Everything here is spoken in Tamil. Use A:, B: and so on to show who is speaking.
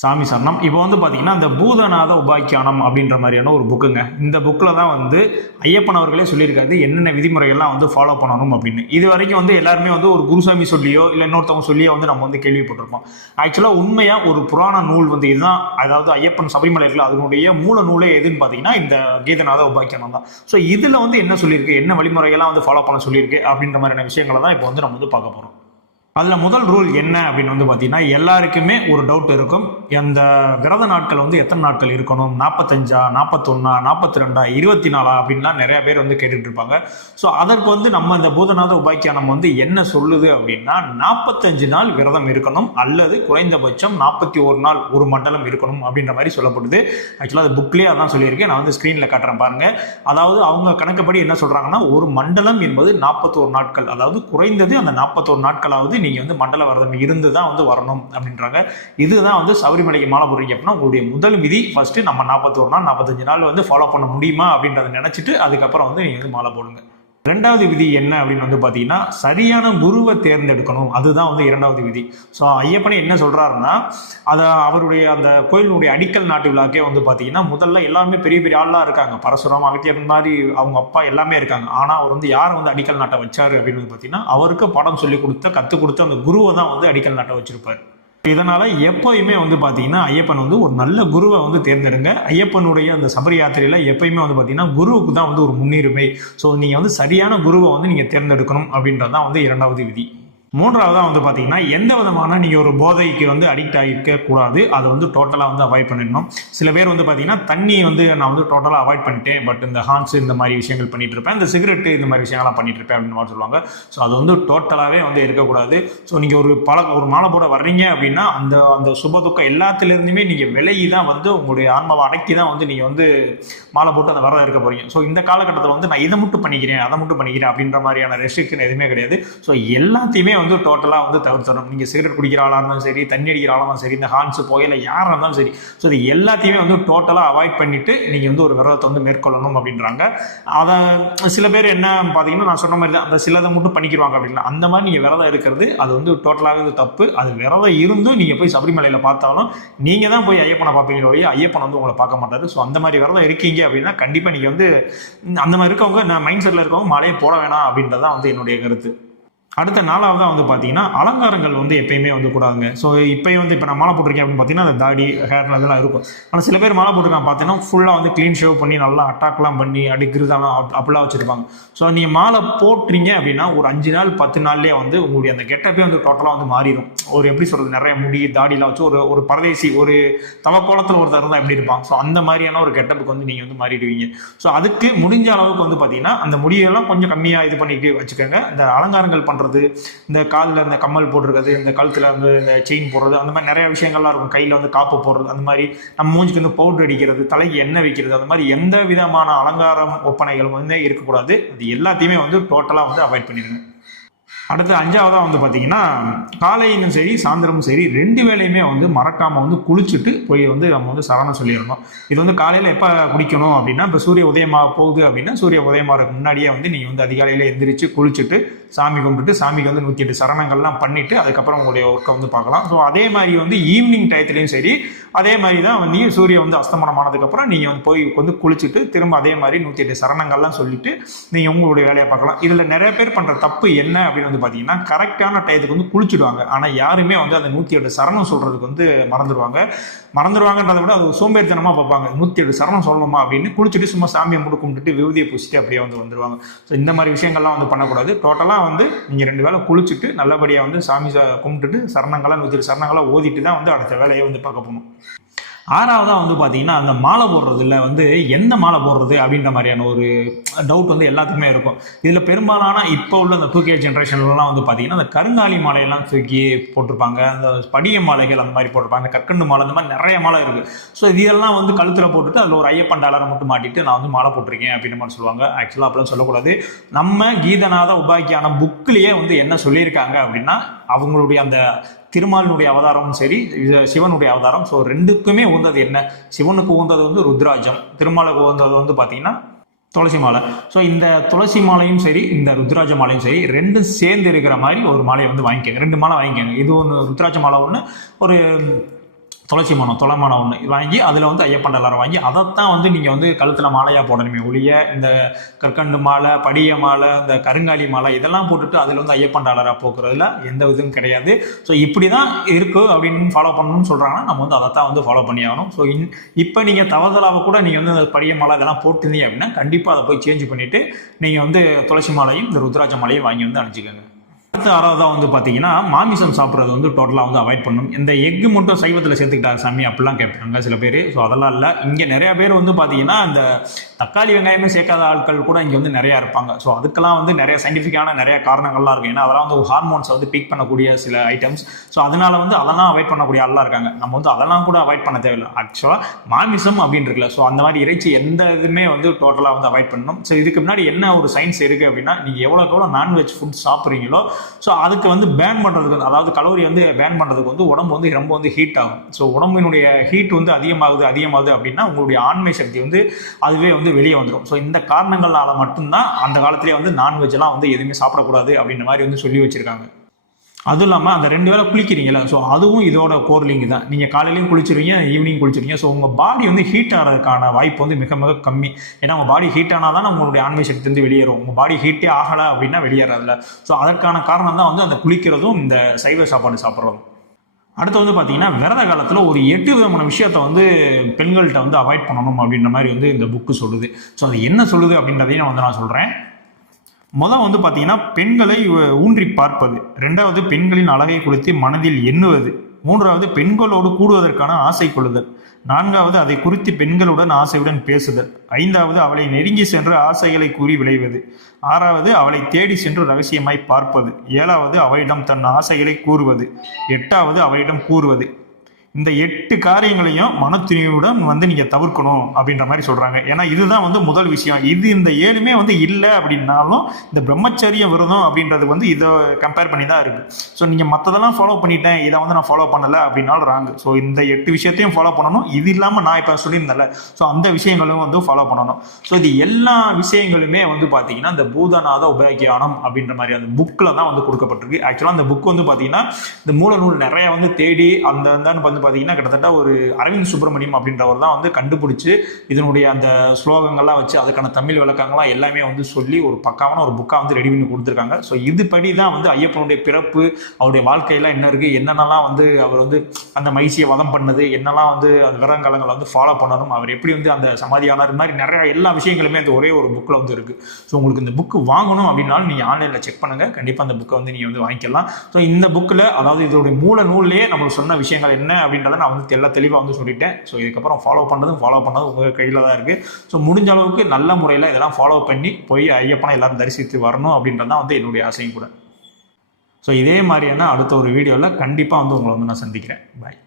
A: சாமி சரணம். இப்போ வந்து பார்த்தீங்கன்னா இந்த பூதநாத உபாக்கியானம் அப்படின்ற மாதிரியான ஒரு புக்குங்க. இந்த புக்கில் தான் வந்து ஐயப்பன் அவர்களே சொல்லியிருக்காரு என்னென்ன விதிமுறைகள்லாம் வந்து ஃபாலோ பண்ணணும் அப்படின்னு. இது வரைக்கும் வந்து எல்லாருமே வந்து ஒரு குருசாமி சொல்லியோ இல்லை இன்னொருத்தவங்க சொல்லியோ வந்து நம்ம வந்து கேள்விப்பட்டிருப்போம். ஆக்சுவலாக உண்மையாக ஒரு புராண நூல் வந்து இதுதான் அதாவது ஐயப்பன் சபரிமலை அதனுடைய மூல நூலே எதுன்னு பார்த்தீங்கன்னா இந்த கீதநாத உபாக்கியானம் தான். ஸோ இதில் வந்து என்ன சொல்லியிருக்கு என்ன வழிமுறைகள்லாம் வந்து ஃபாலோ பண்ண சொல்லியிருக்கு அப்படின்ற மாதிரியான விஷயங்களை தான் இப்போ வந்து நம்ம வந்து பார்க்க போகிறோம் அதில் முதல் ரூல் என்ன அப்படின்னு வந்து பார்த்தீங்கன்னா எல்லாருக்குமே ஒரு டவுட் இருக்கும். அந்த விரத நாட்கள் வந்து எத்தனை நாட்கள் இருக்கணும்? நாற்பத்தஞ்சா நாற்பத்தொன்னா நாற்பத்தி ரெண்டா இருபத்தி நாலா அப்படின்லாம் நிறைய பேர் வந்து கேட்டுட்டு இருப்பாங்க. ஸோ அதற்கு வந்து நம்ம இந்த பூதநாத உபாக்கியானம் வந்து என்ன சொல்லுது அப்படின்னா நாற்பத்தஞ்சு நாள் விரதம் இருக்கணும் அல்லது குறைந்தபட்சம் நாற்பத்தி ஒரு நாள் ஒரு மண்டலம் இருக்கணும் அப்படின்ற மாதிரி சொல்லப்படுது. ஆக்சுவலாக அது புக்லேயே அதான் சொல்லியிருக்கேன். நான் வந்து ஸ்க்ரீனில் காட்டுறேன் பாருங்க. அதாவது அவங்க கணக்குப்படி என்ன சொல்கிறாங்கன்னா ஒரு மண்டலம் என்பது நாற்பத்தோரு நாட்கள். அதாவது குறைந்தது அந்த நாற்பத்தோரு நாட்களாவது நீங்கள் வந்து மண்டல விரதம் இருந்து தான் வந்து வரணும் அப்படின்றாங்க. இதுதான் வந்து சபரிமலைக்கு மாலை போடுறீங்க அப்படின்னா உங்களுடைய முதல் விதி. ஃபஸ்ட்டு நம்ம நாற்பத்தோரு நாள் நாற்பத்தஞ்சு நாள் வந்து ஃபாலோ பண்ண முடியுமா அப்படின்றத நினச்சிட்டு அதுக்கப்புறம் வந்து நீங்கள் வந்து மாலை போடுங்க. ரெண்டாவது விதி என்ன அப்படின்னு வந்து பார்த்தீங்கன்னா சரியான குருவை தேர்ந்தெடுக்கணும். அதுதான் வந்து இரண்டாவது விதி. ஸோ ஐயப்பனை என்ன சொல்கிறாருன்னா அதை அவருடைய அந்த கோயிலுடைய அடிக்கல் நாட்டு விழாக்கே வந்து பார்த்தீங்கன்னா முதல்ல எல்லாமே பெரிய பெரிய ஆளாக இருக்காங்க. பரசுராம அகத்தியர் மாதிரி அவங்க அப்பா எல்லாமே இருக்காங்க. ஆனால் அவர் வந்து யாரை வந்து அடிக்கல் நாட்டை வச்சார் அப்படின்னு வந்து பார்த்தீங்கன்னா அவருக்கு படம் சொல்லி கொடுத்த கற்றுக் கொடுத்த அந்த குருவை தான் வந்து அடிக்கல் நாட்டை வச்சிருப்பார். இதனால் எப்போயுமே வந்து பார்த்தீங்கன்னா ஐயப்பன் வந்து ஒரு நல்ல குருவை வந்து தேர்ந்தெடுங்க. ஐயப்பனுடைய அந்த சபரி யாத்திரையில் எப்பயுமே வந்து பார்த்தீங்கன்னா குருவுக்கு தான் வந்து ஒரு முன்னுரிமை. ஸோ நீங்கள் வந்து சரியான குருவை வந்து நீங்கள் தேர்ந்தெடுக்கணும் அப்படின்றது தான் வந்து இரண்டாவது விதி. மூன்றாவதாக வந்து பார்த்தீங்கன்னா எந்த விதமான நீங்கள் ஒரு போதைக்கு வந்து அடிக்ட் ஆகிக்கக்கூடாது அதை வந்து டோட்டலாக வந்து அவாய்ட் பண்ணிடணும். சில பேர் வந்து பார்த்தீங்கன்னா தண்ணி வந்து நான் வந்து டோட்டலாக அவாய்ட் பண்ணிட்டேன். பட் இந்த ஹான்ஸ் இந்த மாதிரி விஷயங்கள் பண்ணிட்டு இருப்பேன். இந்த சிகரெட்டு இந்த மாதிரி விஷயங்கள்லாம் பண்ணிட்டு இருப்பேன் அப்படின்னு மாதிரி சொல்லுவாங்க. ஸோ அது வந்து டோட்டலாகவே வந்து இருக்கக்கூடாது. ஸோ நீங்கள் ஒரு பழ ஒரு மாலை போட வர்றீங்க அப்படின்னா அந்த அந்த சுப துக்கம் எல்லாத்துலேருந்துமே நீங்கள் விலகி தான் வந்து உங்களுடைய ஆன்மாவை அடக்கி தான் வந்து நீங்கள் வந்து மாலை போட்டு அந்த வரதை இருக்க போகிறீங்க ஸோ இந்த காலகட்டத்தில் வந்து நான் இதை மட்டும் பண்ணிக்கிறேன் அதை மட்டும் பண்ணிக்கிறேன் அப்படின்ற மாதிரியான ரெஸ்ட்ரிக்ஷன் எதுவுமே கிடையாது. ஸோ எல்லாத்தையுமே வந்து டோட்டலாக வந்து தவிர்த்தணும் நீங்கள் சிகரெட் குடிக்கிற ஆளாக இருந்தாலும் சரி தண்ணி அடிக்கிற ஆளாக இருந்தாலும் சரி இந்த ஹான்ஸ் புகையில யாராக இருந்தாலும் சரி. ஸோ இது எல்லாத்தையுமே வந்து டோட்டலாக அவாய்ட் பண்ணிட்டு நீங்கள் வந்து ஒரு விரதத்தை வந்து மேற்கொள்ளணும் அப்படின்றாங்க. அதை சில பேர் என்ன பார்த்தீங்கன்னா நான் சொன்ன மாதிரி தான் அந்த சிலதை மட்டும் பண்ணிக்கிறாங்க அப்படின்னா அந்த மாதிரி நீங்கள் விரதம் இருக்கிறது அது வந்து டோட்டலாகவே தப்பு. அது விரதம் இருந்தும் நீங்கள் போய் சபரிமலையில் பார்த்தாலும் நீங்கள் தான் போய் ஐயப்பனை பார்ப்பீங்க ஒழிய ஐயப்பன் வந்து உங்களை பார்க்க மாட்டாரு. ஸோ அந்த மாதிரி விரதம் இருக்கீங்க அப்படின்னா கண்டிப்பாக நீங்கள் வந்து அந்த மாதிரி இருக்கவங்க நான் மைண்ட் செட்டில் இருக்கவங்க மழையை போட வேணாம் அப்படின்றதான் வந்து என்னுடைய கருத்து. அடுத்த நாலாவதாக வந்து பார்த்தீங்கன்னா அலங்காரங்கள் வந்து எப்பயுமே வந்து கூடாதுங்க. ஸோ இப்போயும் வந்து இப்போ நான் மாலை போட்டிருக்கேன் அப்படின்னு பார்த்தீங்கன்னா அந்த தாடி ஹேர் அதெல்லாம் இருக்கும். ஆனால் சில பேர் மாலை போட்டிருக்காங்க பார்த்தீங்கன்னா ஃபுல்லாக வந்து க்ளீன் ஷேவ் பண்ணி நல்லா அட்டாக்லாம் பண்ணி அப்படி கிருதாலாம் அப்- அப்படிலாம் வச்சுருப்பாங்க. ஸோ நீங்கள் மாலை போட்டுறீங்க அப்படின்னா ஒரு அஞ்சு நாள் பத்து நாள்லேயே வந்து உங்களுடைய அந்த கெட்டப்பே வந்து டோட்டலாக வந்து மாறிடும் ஒரு எப்படி சொல்கிறது நிறைய முடி தாடிலாம் வச்சு ஒரு ஒரு பரதேசி ஒரு தவக்கோலத்தில் ஒருத்தர் இருந்தால் எப்படி இருப்பாங்க? ஸோ அந்த மாதிரியான ஒரு கெட்டப்புக்கு வந்து நீங்கள் வந்து மாறிடுவீங்க. ஸோ அதுக்கு முடிஞ்ச அளவுக்கு வந்து பார்த்தீங்கன்னா அந்த முடியெல்லாம் கொஞ்சம் கம்மியாக இது பண்ணிட்டு வச்சுக்கோங்க. இந்த அலங்காரங்கள் பண்ணுறது இந்த காலில் இந்த கம்மல் போடுறது இந்த கழுத்தில் வந்து இந்த செயின் போடுறது அந்த மாதிரி நிறைய விஷயங்கள்லாம் இருக்கும். கையில் வந்து காப்பு போடுறது அந்த மாதிரி நம்ம மூஞ்சிக்கு வந்து பவுடர் அடிக்கிறது தலைக்கு எண்ணெய் வைக்கிறது அந்த மாதிரி எந்த விதமான அலங்காரம் ஒப்பனைகளும் வந்து இருக்கக்கூடாது. அது எல்லாத்தையுமே வந்து டோட்டலாக வந்து அவாய்ட் பண்ணிடுங்க. அடுத்து அஞ்சாவதாக வந்து பார்த்தீங்கன்னா காலையிலும் சரி சாயந்தரமும் சரி ரெண்டு வேலையுமே வந்து மறக்காமல் வந்து குளிச்சுட்டு போய் வந்து நம்ம வந்து சரணம் சொல்லிடணும். இது வந்து காலையில் எப்போ குடிக்கணும் அப்படின்னா இப்போ சூரிய உதயமாக போகுது அப்படின்னா சூரிய உதயமாகிறதுக்கு முன்னாடியே வந்து நீங்கள் வந்து அதிகாலையில் எந்திரிச்சு குளிச்சுட்டு சாமி கும்பிட்டுட்டு சாமிக்கு வந்து நூற்றி எட்டு சரணங்கள்லாம் பண்ணிவிட்டு அதுக்கப்புறம் உங்களுடைய ஒர்க்கை வந்து பார்க்கலாம். ஸோ அதே மாதிரி வந்து ஈவினிங் டயத்துலையும் சரி அதே மாதிரி தான் வந்து சூரியன் வந்து அஸ்தமனம் ஆனதுக்கப்புறம் நீங்கள் வந்து போய் வந்து குளிச்சுட்டு திரும்ப அதே மாதிரி நூற்றி எட்டு சரணங்கள்லாம் சொல்லிட்டு நீங்கள் உங்களுடைய வேலையை பார்க்கலாம். இதில் நிறைய பேர் பண்ணுற தப்பு என்ன அப்படின்னு வந்து பார்த்தீங்கன்னா கரெக்டான டயத்துக்கு வந்து குளிச்சுடுவாங்க. ஆனால் யாருமே வந்து அந்த நூற்றி எட்டு சரணம் சொல்கிறதுக்கு வந்து மறந்துடுவாங்க. மறந்துடுவாங்கன்றதை விட அது சோம்பேறித்தனமாக பார்ப்பாங்க. நூற்றி எட்டு சரணம் சொல்லணுமா அப்படின்னு குளிச்சுட்டு சும்மா சாமியை முடு கும்பிட்டுட்டு விபூதியை பூசிட்டு அப்படியே வந்து வந்துடுவாங்க ஸோ இந்த மாதிரி விஷயங்கள்லாம் வந்து பண்ணக்கூடாது. டோட்டலாக வந்து நீங்கள் ரெண்டு வேளை குளிச்சுட்டு நல்லபடியாக வந்து சாமி கும்பிட்டுட்டு சரணங்களாக நூற்றி எட்டு சரணங்களாக ஓதிட்டு தான் வந்து அடுத்த வேலையை வந்து பார்க்க போகணும். ஆறாவதாக வந்து பார்த்தீங்கன்னா அந்த மாலை போடுறதுல வந்து என்ன மாலை போடுறது அப்படின்ற மாதிரியான ஒரு டவுட் வந்து எல்லாத்துக்குமே இருக்கும். இதில் பெரும்பாலான இப்போ உள்ள அந்த தூக்கிய ஜென்ரேஷன்லாம் வந்து பார்த்தீங்கன்னா அந்த கருங்காலி மாலையெல்லாம் தூக்கி போட்டிருப்பாங்க. அந்த படிய மாலைகள் அந்த மாதிரி போட்டிருப்பாங்க. அந்த கற்கண்டு மாலை அந்த மாதிரி நிறைய மாலை இருக்குது ஸோ இதெல்லாம் வந்து கழுத்தில் போட்டுட்டு அதில் ஒரு ஐயப்பன் டாலரை மட்டும் மாட்டிட்டு நான் வந்து மாலை போட்டிருக்கேன் அப்படின்ற மாதிரி சொல்லுவாங்க. ஆக்சுவலாக அப்படிலாம் சொல்லக்கூடாது. நம்ம கீதநாத உபாக்கியான புக்லேயே வந்து என்ன சொல்லியிருக்காங்க அப்படின்னா அவங்களுடைய அந்த திருமாலினுடைய அவதாரமும் சரி இது சிவனுடைய அவதாரம். ஸோ ரெண்டுக்குமே உகந்தது என்ன? சிவனுக்கு உகந்தது வந்து ருத்ராஜம். திருமாலுக்கு உகந்தது வந்து பார்த்தீங்கன்னா துளசி மாலை. ஸோ இந்த துளசி மாலையும் சரி இந்த ருத்ராஜ மாலையும் சரி ரெண்டும் சேர்ந்து இருக்கிற மாதிரி ஒரு மாலையை வந்து வாங்கிக்கோங்க. ரெண்டு மாலை வாங்கிக்கோங்க. இது ஒன்று ருத்ராஜ மாலை ஒன்று ஒரு துளசி மனம் துளமானம் ஒன்று வாங்கி அதில் வந்து ஐயப்பண்ட டாலரை வாங்கி அதைத்தான் வந்து நீங்கள் வந்து கழுத்தில் மாலையாக போடணுமே ஒழிய இந்த கற்கண்டு மாலை படிய மாலை இந்த கருங்காலி மாலை இதெல்லாம் போட்டுட்டு அதில் வந்து ஐயப்பண்ட டாலராக போக்குறதுல எந்த இதுவும் கிடையாது. ஸோ இப்படி தான் இருக்குது அப்படின்னு ஃபாலோ பண்ணணும்னு சொல்கிறாங்கன்னா நம்ம வந்து அதைத்தான் வந்து ஃபாலோ பண்ணி ஆகணும். ஸோ இன் இப்போ நீங்கள் தவறுதலாக கூட நீங்கள் வந்து அந்த படிய மாலை இதெல்லாம் போட்டுருந்தீங்க அப்படின்னா கண்டிப்பாக அதை போய் சேஞ்ச் பண்ணிவிட்டு நீங்கள் வந்து துளசி மாலையும் இந்த ருத்ராட்ச மாலையும் வாங்கி வந்து அணிச்சிக்கோங்க அடுத்த ஆறாவதாக வந்து பார்த்தீங்கன்னா மாமிசம் சாப்பிட்றது வந்து டோட்டலாக வந்து அவாய்ட் பண்ணணும். இந்த எக்கு மட்டும் சைவத்தில் சேர்த்துக்கிட்டாங்க சாமி அப்படிலாம் கேட்பாங்க சில பேர். ஸோ அதெல்லாம் இல்லை. இங்கே நிறையா பேர் வந்து பார்த்தீங்கன்னா இந்த தக்காளி வெங்காயமே சேர்க்காத ஆட்கள் கூட இங்கே வந்து நிறையா இருப்பாங்க. ஸோ அதுக்கெல்லாம் வந்து நிறைய சயின்டிஃபிக்கான நிறைய காரணங்கள்லாம் இருக்குது ஏன்னா அதெல்லாம் வந்து ஹார்மோன்ஸை வந்து பீக் பண்ணக்கூடிய சில ஐட்டம்ஸ் ஸோ அதனால வந்து அதெல்லாம் அவாய்ட் பண்ணக்கூடிய ஆள்லாம் இருக்காங்க. நம்ம வந்து அதெல்லாம் கூட அவாய்ட் பண்ண தேவையில்லை. ஆக்சுவலாக மாமிசம் அப்படின்னு இருக்குல்ல. ஸோ அந்த மாதிரி இறைச்சி எந்த இதுவுமே வந்து டோட்டலாக வந்து அவாய்ட் பண்ணணும். ஸோ இதுக்கு முன்னாடி என்ன ஒரு சயின்ஸ் இருக்குது அப்படின்னா நீங்கள் எவ்வளோக்கு எவ்வளோ நான்வெஜ் ஃபுட் சாப்பிட்றீங்களோ ஸோ அதுக்கு வந்து பேன் பண்ணுறதுக்கு அதாவது கலோரி வந்து பேன் பண்ணுறதுக்கு வந்து உடம்பு வந்து ரொம்ப வந்து ஹீட் ஆகும். ஸோ உடம்பினுடைய ஹீட் வந்து அதிகமாகுது அதிகமாகுது அப்படின்னா உங்களுடைய ஆண்மை சக்தி வந்து அதுவே வந்து வெளியே வந்துடும் ஸோ இந்த காரணங்களால் மட்டும்தான் அந்த காலத்திலேயே வந்து நான்வெஜ்லாம் வந்து எதுவுமே சாப்பிடக்கூடாது அப்படின்ற மாதிரி வந்து சொல்லி வச்சுருக்காங்க. அதுவும் இல்லாமல் அந்த ரெண்டு வேளை குளிக்கிறீங்களா? ஸோ அதுவும் இதோட கோர்லிங் தான். நீங்கள் காலையிலையும் குளிச்சிருவீங்க ஈவினிங் குளிச்சிருவீங்க. ஸோ உங்கள் பாடி வந்து ஹீட் ஆகிறதுக்கான வாய்ப்பு வந்து மிக மிக கம்மி. ஏன்னா உங்கள் பாடி ஹீட் ஆனால் தான் உங்களுடைய ஆன்மை சக்தி வந்து வெளியேறும். உங்கள் பாடி ஹீட்டே ஆகலை அப்படின்னா வெளியேறதில்ல. ஸோ அதற்கான காரணம் தான் வந்து அந்த குளிக்கிறதும் இந்த சைவ சாப்பாடு சாப்பிட்றதும். அடுத்து வந்து பார்த்தீங்கன்னா விரத காலத்தில் ஒரு எட்டு விதமான விஷயத்தை வந்து பெண்கள்கிட்ட வந்து அவாய்ட் பண்ணணும் அப்படின்ற மாதிரி வந்து இந்த புக்கு சொல்லுது. ஸோ அது என்ன சொல்லுது அப்படின்றதையும் நான் வந்து நான் சொல்கிறேன் முதல் வந்து பார்த்தீங்கன்னா பெண்களை ஊன்றி பார்ப்பது. ரெண்டாவது பெண்களின் அழகை குறித்து மனதில் எண்ணுவது. மூன்றாவது பெண்களோடு கூடுவதற்கான ஆசை கொள்ளுதல். நான்காவது அதை குறித்து பெண்களுடன் ஆசையுடன் பேசுதல். ஐந்தாவது அவளை நெருங்கி சென்று ஆசைகளை கூறி விளைவது. ஆறாவது அவளை தேடி சென்று ரகசியமாய் பார்ப்பது. ஏழாவது அவளிடம் தன் ஆசைகளை கூறுவது. எட்டாவது அவளிடம் கூறுவது. இந்த எட்டு காரியங்களையும் மனத்துணிவுடன் வந்து நீங்க தவிர்க்கணும் அப்படின்ற மாதிரி சொல்றாங்க. ஏன்னா இதுதான் வந்து முதல் விஷயம். இது இந்த ஏழுமே வந்து இல்லை அப்படின்னாலும் இந்த பிரம்மச்சரிய விரதம் அப்படின்றது வந்து இதை கம்பேர் பண்ணி தான் இருக்கு. ஸோ நீங்க மற்றதெல்லாம் ஃபாலோ பண்ணிட்டேன் இதை வந்து நான் ஃபாலோ பண்ணலை அப்படின்னாலும் ராங்கு ஸோ இந்த எட்டு விஷயத்தையும் ஃபாலோ பண்ணணும். இது இல்லாமல் நான் இப்போ சொல்லியிருந்தேன்ல. ஸோ அந்த விஷயங்களும் வந்து ஃபாலோ பண்ணணும். ஸோ இது எல்லா விஷயங்களுமே வந்து பார்த்தீங்கன்னா இந்த பூதநாத உபயோகியானம் அப்படின்ற மாதிரி அந்த புக்கில் தான் வந்து கொடுக்கப்பட்டிருக்கு. ஆக்சுவலாக அந்த புக் வந்து பார்த்தீங்கன்னா இந்த மூல நூல் நிறைய வந்து தேடி அந்த வந்து பார்த்தீங்கன்னா கிட்டத்தட்ட ஒரு அரவிந்த் சுப்பிரமணியம் அப்படின்றவர் தான் வந்து கண்டுபிடிச்சி இதனுடைய அந்த ஸ்லோகங்கள்லாம் வச்சு அதுக்கான தமிழ் விளக்கங்கள்லாம் எல்லாமே வந்து சொல்லி ஒரு பக்காவான ஒரு புக்காக வந்து ரெடி பண்ணி கொடுத்துருக்காங்க. ஸோ இதுபடி தான் வந்து ஐயப்பனுடைய பிறப்பு அவருடைய வாழ்க்கையெல்லாம் என்ன இருக்குது என்னென்னலாம் வந்து அவர் வந்து அந்த மைசியை வதம் பண்ணது என்னெல்லாம் வந்து அந்த விரதங்காலங்களை வந்து ஃபாலோ பண்ணணும் அவர் எப்படி வந்து அந்த சமாதியானார் மாதிரி நிறையா எல்லா விஷயங்களுமே அந்த ஒரே ஒரு புக்கில் வந்து இருக்குது ஸோ உங்களுக்கு இந்த புக்கு வாங்கணும் அப்படின்னாலும் நீங்கள் ஆன்லைனில் செக் பண்ணுங்கள் கண்டிப்பாக அந்த புக்கை வந்து நீங்கள் வந்து வாங்கிக்கலாம். ஸோ இந்த புக்கில் அதாவது இதோடைய மூல நூல்லையே நம்மளுக்கு சொன்ன விஷயங்கள் என்ன அப்படின்றத நான் வந்து தெல்ல தெளிவாக வந்து சொல்லிட்டேன். ஸோ இதுக்கப்புறம் ஃபாலோ பண்ணதும் ஃபாலோ பண்ணதும் உங்கள் கையில் தான் இருக்குது ஸோ முடிஞ்ச அளவுக்கு நல்ல முறையில் இதெல்லாம் ஃபாலோ பண்ணி போய் ஐயப்பனை எல்லாரும் தரிசித்து வரணும் அப்படின்றது தான் வந்து என்னுடைய ஆசையும் கூட. ஸோ இதே மாதிரியான அடுத்த ஒரு வீடியோவில் கண்டிப்பாக வந்து உங்களை வந்து நான் சந்திக்கிறேன். பாய்